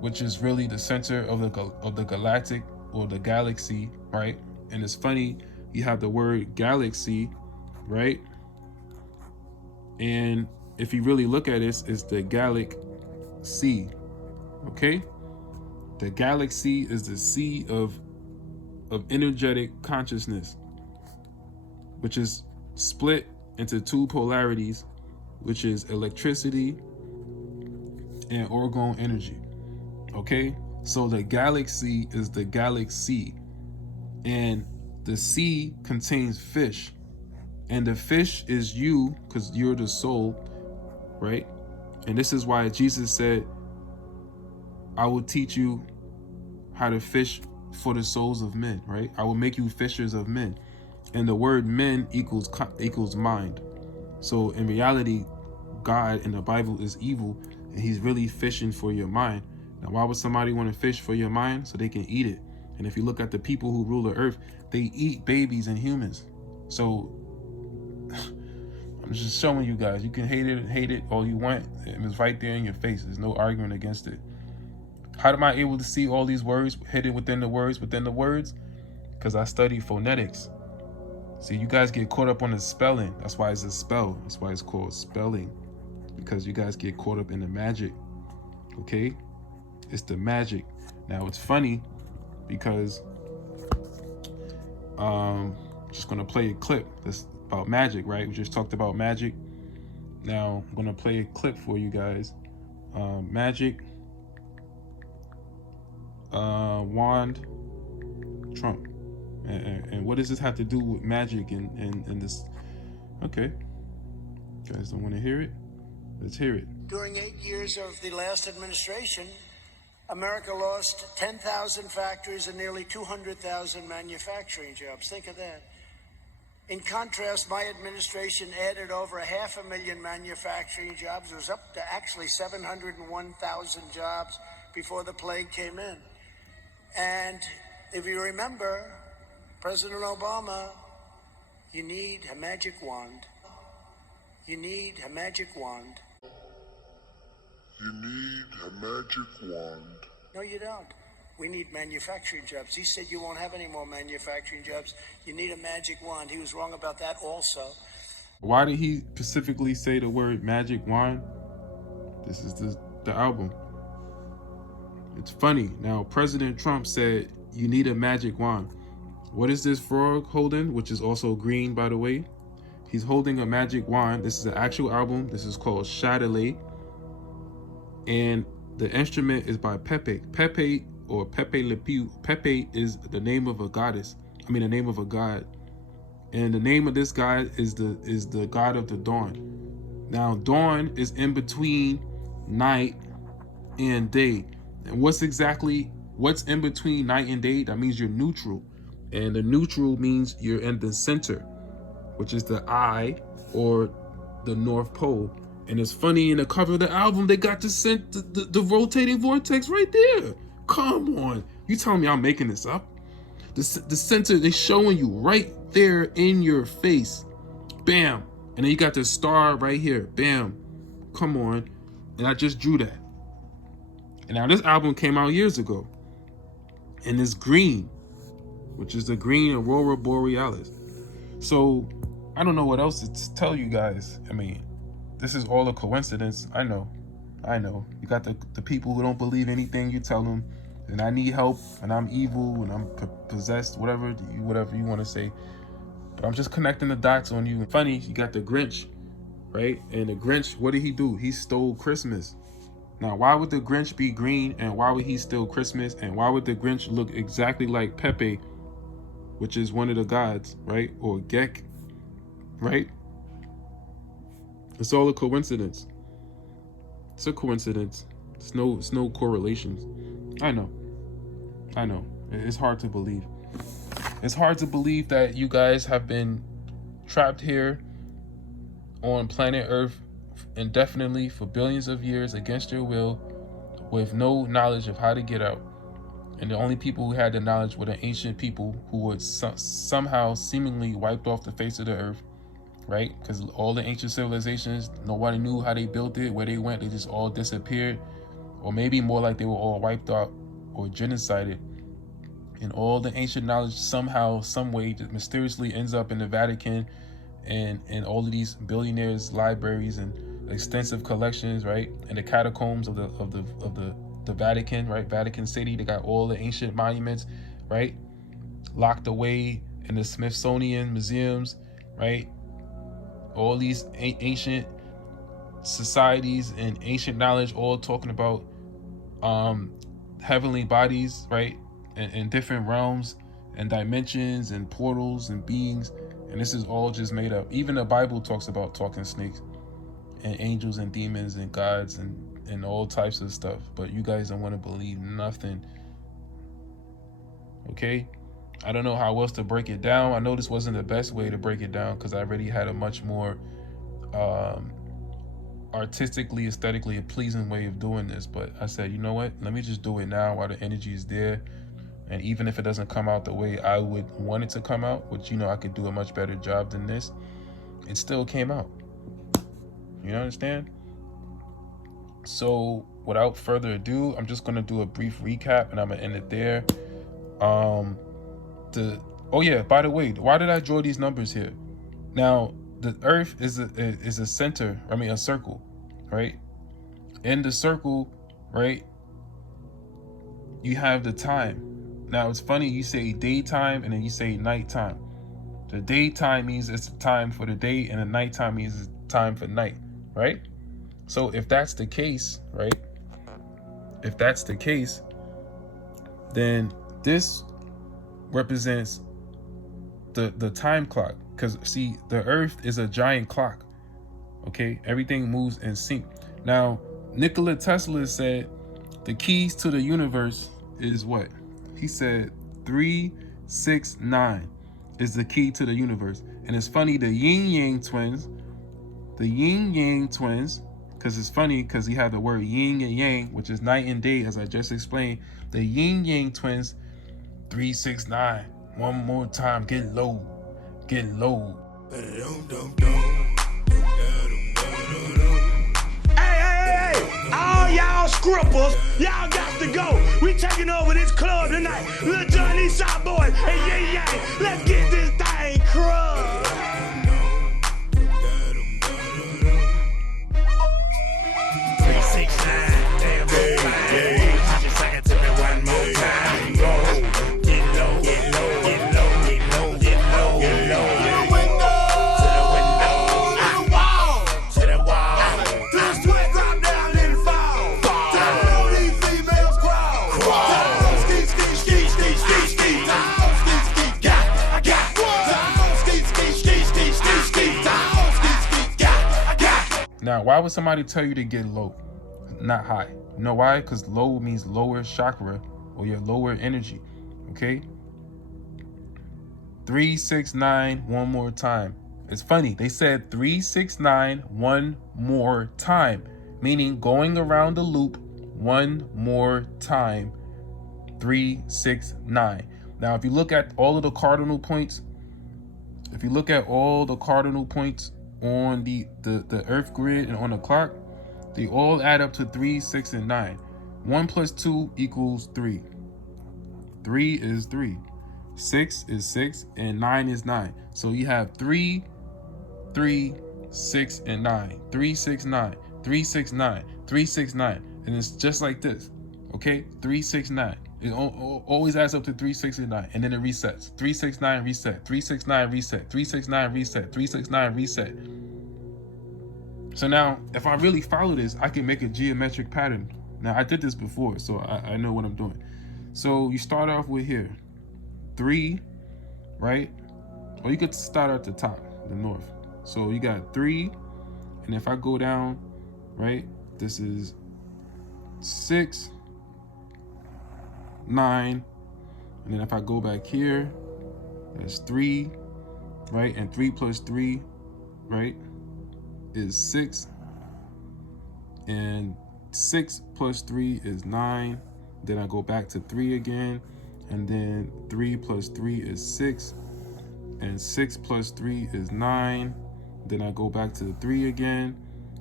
which is really the center of the galactic or the galaxy, right? And it's funny, you have the word galaxy, right? And if you really look at it, it's the Gallic sea, okay? The galaxy is the sea of energetic consciousness, which is split into two polarities, which is electricity and orgone energy. Okay, so the galaxy is the galaxy, and the sea contains fish, and the fish is you, because you're the soul, right? And this is why Jesus said, I will teach you how to fish for the souls of men, right? I will make you fishers of men. And the word men equals mind. So in reality, God in the Bible is evil, and he's really fishing for your mind. Now, why would somebody want to fish for your mind? So they can eat it. And if you look at the people who rule the earth, they eat babies and humans. So I'm just showing you guys, you can hate it all you want. It's right there in your face. There's no argument against it. How am I able to see all these words hidden within the words? Because I study phonetics. See, you guys get caught up on the spelling. That's why it's a spell. That's why it's called spelling. Because you guys get caught up in the magic. Okay? It's the magic. Now, it's funny because just going to play a clip that's about magic, right? We just talked about magic. Now, I'm going to play a clip for you guys. Magic. Wand. Trump. And what does this have to do with magic and this? Okay. You guys don't want to hear it? Let's hear it. During 8 years of the last administration, America lost 10,000 factories and nearly 200,000 manufacturing jobs. Think of that. In contrast, my administration added over 500,000 manufacturing jobs. It was up to actually 701,000 jobs before the plague came in. And if you remember, President Obama, you need a magic wand. You need a magic wand. You need a magic wand. No, you don't. We need manufacturing jobs. He said you won't have any more manufacturing jobs. You need a magic wand. He was wrong about that also. Why did he specifically say the word magic wand? This is the album. It's funny. Now, President Trump said you need a magic wand. What is this frog holding, which is also green, by the way? He's holding a magic wand. This is an actual album. This is called Chatelet. And the instrument is by Pepe. Pepe or Pepe Le Pew. Pepe is the name of a goddess. I mean, the name of a god. And the name of this god is the god of the dawn. Now, dawn is in between night and day. And what's in between night and day? That means you're neutral. And the neutral means you're in the center, which is the eye or the North Pole. And it's funny, in the cover of the album, they got the rotating vortex right there. Come on. You telling me I'm making this up? The center, they're showing you right there in your face. Bam. And then you got the star right here. Bam. Come on. And I just drew that. And now this album came out years ago. And it's green, which is the green Aurora Borealis. So I don't know what else to tell you guys. I mean, this is all a coincidence. I know. You got the people who don't believe anything you tell them, and I need help, and I'm evil, and I'm possessed, whatever you want to say. But I'm just connecting the dots on you. Funny, you got the Grinch, right? And the Grinch, what did he do? He stole Christmas. Now, why would the Grinch be green, and why would he steal Christmas, and why would the Grinch look exactly like Pepe, which is one of the gods, right? Or Gek, right? It's all a coincidence. It's a coincidence. It's no correlations. I know. It's hard to believe. It's hard to believe that you guys have been trapped here on planet Earth indefinitely for billions of years against your will, with no knowledge of how to get out. And the only people who had the knowledge were the ancient people who were somehow seemingly wiped off the face of the earth, right? Because all the ancient civilizations, nobody knew how they built it, where they went, they just all disappeared. Or maybe more like they were all wiped out or genocided. And all the ancient knowledge somehow, some way, just mysteriously ends up in the Vatican and all of these billionaires' libraries and extensive collections, right? And the catacombs of the Vatican, right? Vatican City, they got all the ancient monuments, right? Locked away in the Smithsonian museums, right? All these ancient societies and ancient knowledge, all talking about heavenly bodies, right? In different realms and dimensions and portals and beings. And this is all just made up. Even the Bible talks about talking snakes and angels and demons and gods and all types of stuff. But you guys don't want to believe nothing. Okay? I don't know how else to break it down. I know this wasn't the best way to break it down because I already had a much more artistically, aesthetically pleasing way of doing this. But I said, you know what? Let me just do it now while the energy is there. And even if it doesn't come out the way I would want it to come out, which, you know, I could do a much better job than this, it still came out. You understand? So without further ado, I'm just going to do a brief recap and I'm going to end it there. Oh yeah, by the way, why did I draw these numbers here? Now, the earth is a center, a circle, right? In the circle, right, you have the time. Now, it's funny, you say daytime and then you say nighttime. The daytime means it's time for the day and the nighttime means it's time for night, right? So if that's the case, right? If that's the case, then this represents the time clock. Because, see, the earth is a giant clock, okay? Everything moves in sync. Now, Nikola Tesla said the keys to the universe is what? He said 369 is the key to the universe. And it's funny, the yin yang twins, because it's funny because you have the word yin and yang, which is night and day, as I just explained. The yin yang twins, 369. One more time, get low. Hey, all y'all scrippers, y'all got to go. We taking over this club tonight. Lil Johnny, Shot Boys, and Yay Yang. Let's get this thing crunk. 369, damn, just sing it to me one more time. Get low. Now, why would somebody tell you to get low, not high? You know why? Because low means lower chakra or your lower energy, okay? 369 one more time. It's funny, they said 369 one more time, meaning going around the loop one more time. 369. Now, if you look at all of the cardinal points, on the earth grid and on the clock, they all add up to 3, 6, and 9. 1 plus 2 equals 3. 3 is 3. 6 is 6, and 9 is 9. So you have 3, 3, 6, and 9. 3, 6, 9. 3, 6, 9. 3, 6, 9. And it's just like this. Okay? 3, 6, 9. It always adds up to 3, 6, and 9. And then it resets. 3, 6, 9, reset. 3, 6, 9, reset. 3, 6, 9, reset. 3, 6, 9, reset. So now, if I really follow this, I can make a geometric pattern. Now, I did this before, so I know what I'm doing. So you start off with here. 3, right? Or you could start at the top, the north. So you got 3, And if I go down, right, this is 6, 9, and then if I go back here, that's 3, right, and 3 plus 3, right, is 6, and 6 plus 3 is 9. Then I go back to 3 again, and then 3 plus 3 is 6, and 6 plus 3 is 9. Then I go back to 3 again,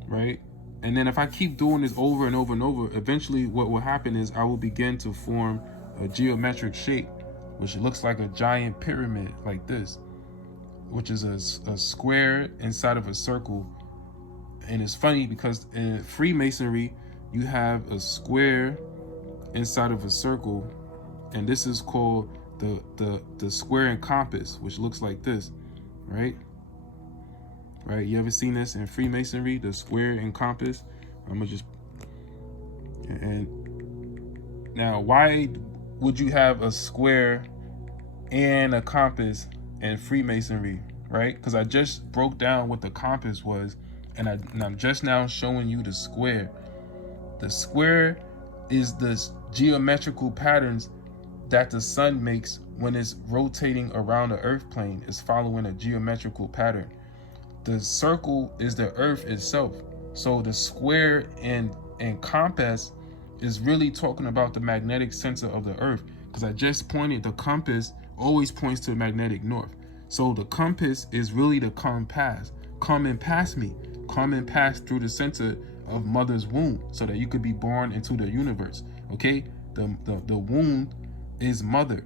right? And then if I keep doing this over and over and over, eventually what will happen is I will begin to form a geometric shape, which looks like a giant pyramid like this, which is a square inside of a circle. And it's funny because in Freemasonry, you have a square inside of a circle, and this is called the square and compass, which looks like this, right? Right, you ever seen this in Freemasonry, the square and compass? I'm gonna just, and now why would you have a square and a compass in Freemasonry, right? Because I just broke down what the compass was, and I'm just now showing you the square. The square is the geometrical patterns that the sun makes when it's rotating around the earth plane. It's following a geometrical pattern. The circle is the earth itself. So the square and compass is really talking about the magnetic center of the earth, because I just pointed, the compass always points to magnetic north. So the compass is really the compass. Come and pass me. Come and pass through the center of mother's womb so that you could be born into the universe. Okay? The womb is mother.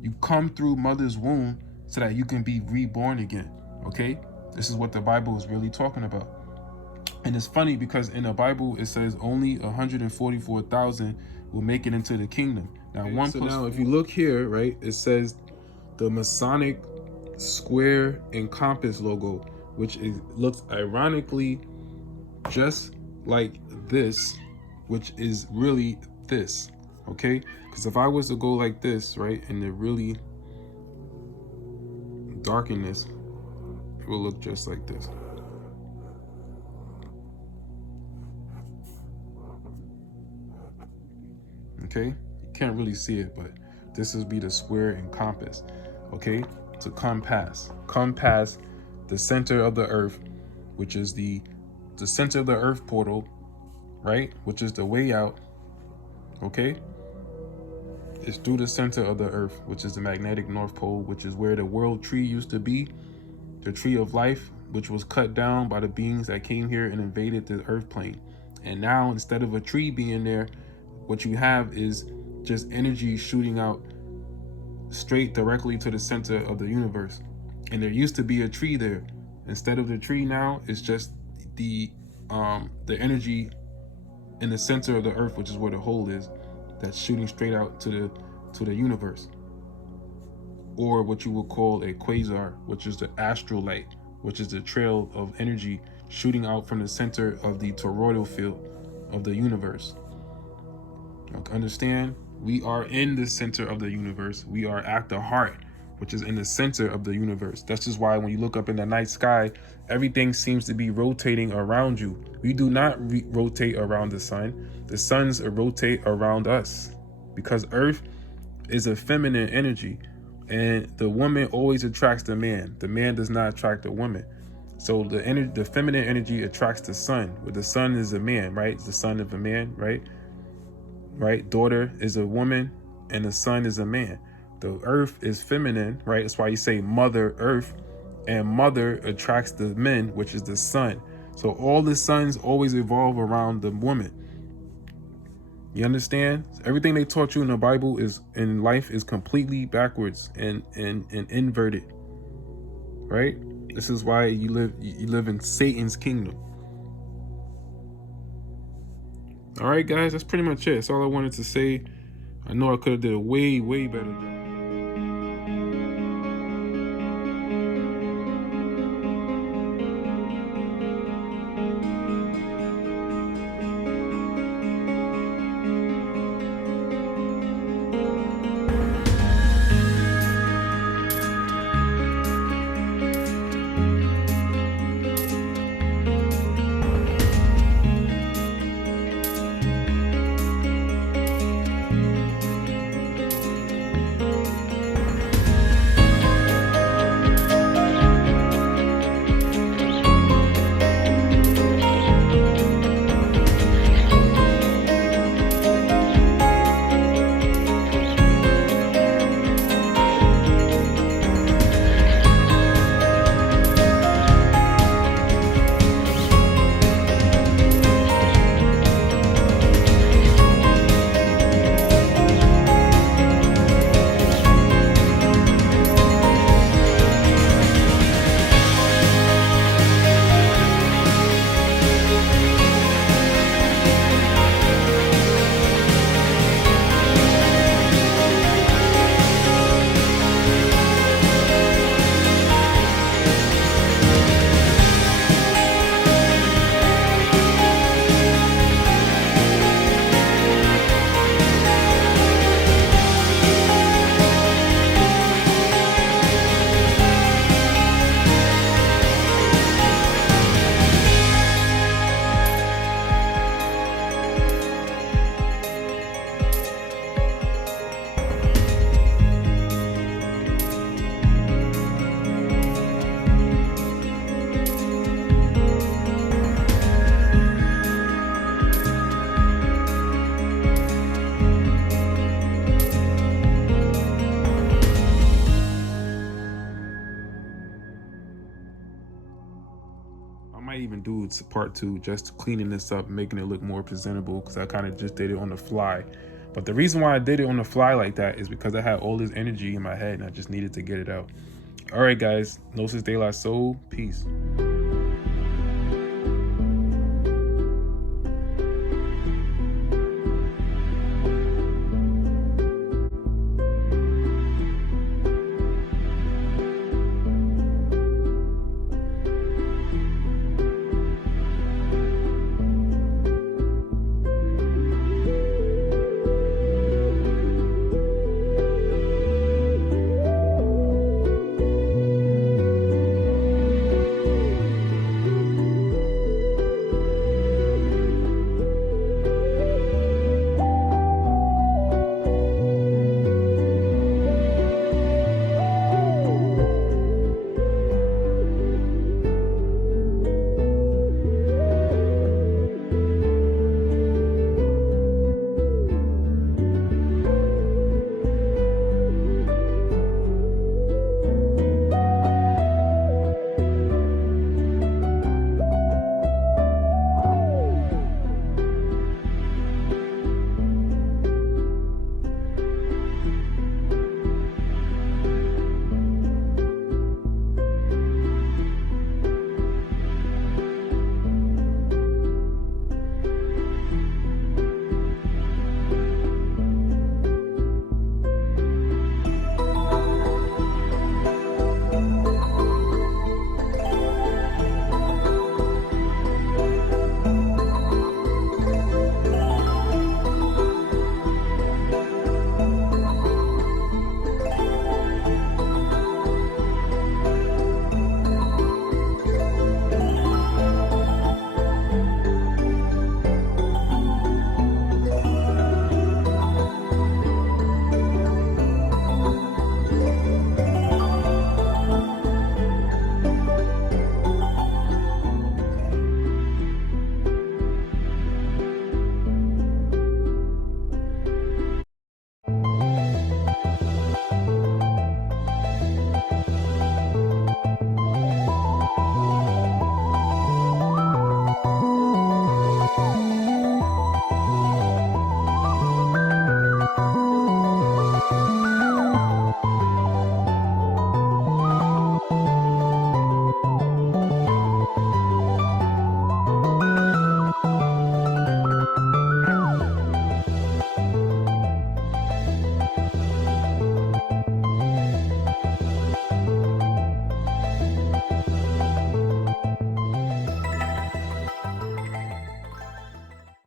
You come through mother's womb so that you can be reborn again. Okay? This is what the Bible is really talking about. And it's funny because in the Bible, it says only 144,000 will make it into the kingdom. Now, okay, now if you look here, right, it says the Masonic square and compass logo, which looks ironically just like this, which is really this, okay? Because if I was to go like this, right, and to really darken this, it will look just like this. Okay, you can't really see it, but this would be the square and compass. Okay, to compass the center of the earth, which is the center of the earth portal, right, which is the way out. Okay, it's through the center of the earth, which is the magnetic north pole, which is where the world tree used to be, the tree of life, which was cut down by the beings that came here and invaded the earth plane. And now, instead of a tree being there, what you have is just energy shooting out straight directly to the center of the universe. And there used to be a tree there. Instead of the tree now, it's just the energy in the center of the earth, which is where the hole is, that's shooting straight out to the universe. Or what you would call a quasar, which is the astral light, which is the trail of energy shooting out from the center of the toroidal field of the universe. Understand? We are in the center of the universe. We are at the heart, which is in the center of the universe. That's just why when you look up in the night sky, everything seems to be rotating around you. We do not rotate around the sun. The suns rotate around us, because Earth is a feminine energy, and the woman always attracts the man. The man does not attract the woman. So the feminine energy attracts the sun, where the sun is a man, right? It's the son of a man, right? Right? Daughter is a woman and the son is a man. The earth is feminine, right? That's why you say Mother Earth, and mother attracts the men, which is the sun. So all the sons always evolve around the woman. You understand? Everything they taught you in the Bible is in life is completely backwards and inverted. Right? This is why you live in Satan's kingdom. All right, guys, that's pretty much it. That's all I wanted to say. I know I could have did a way better job. might even do part 2, just cleaning this up, making it look more presentable, because I kind of just did it on the fly. But the reason why I did it on the fly like that is because I had all this energy in my head and I just needed to get it out. All right, guys. Gnosis de la Soul. Peace.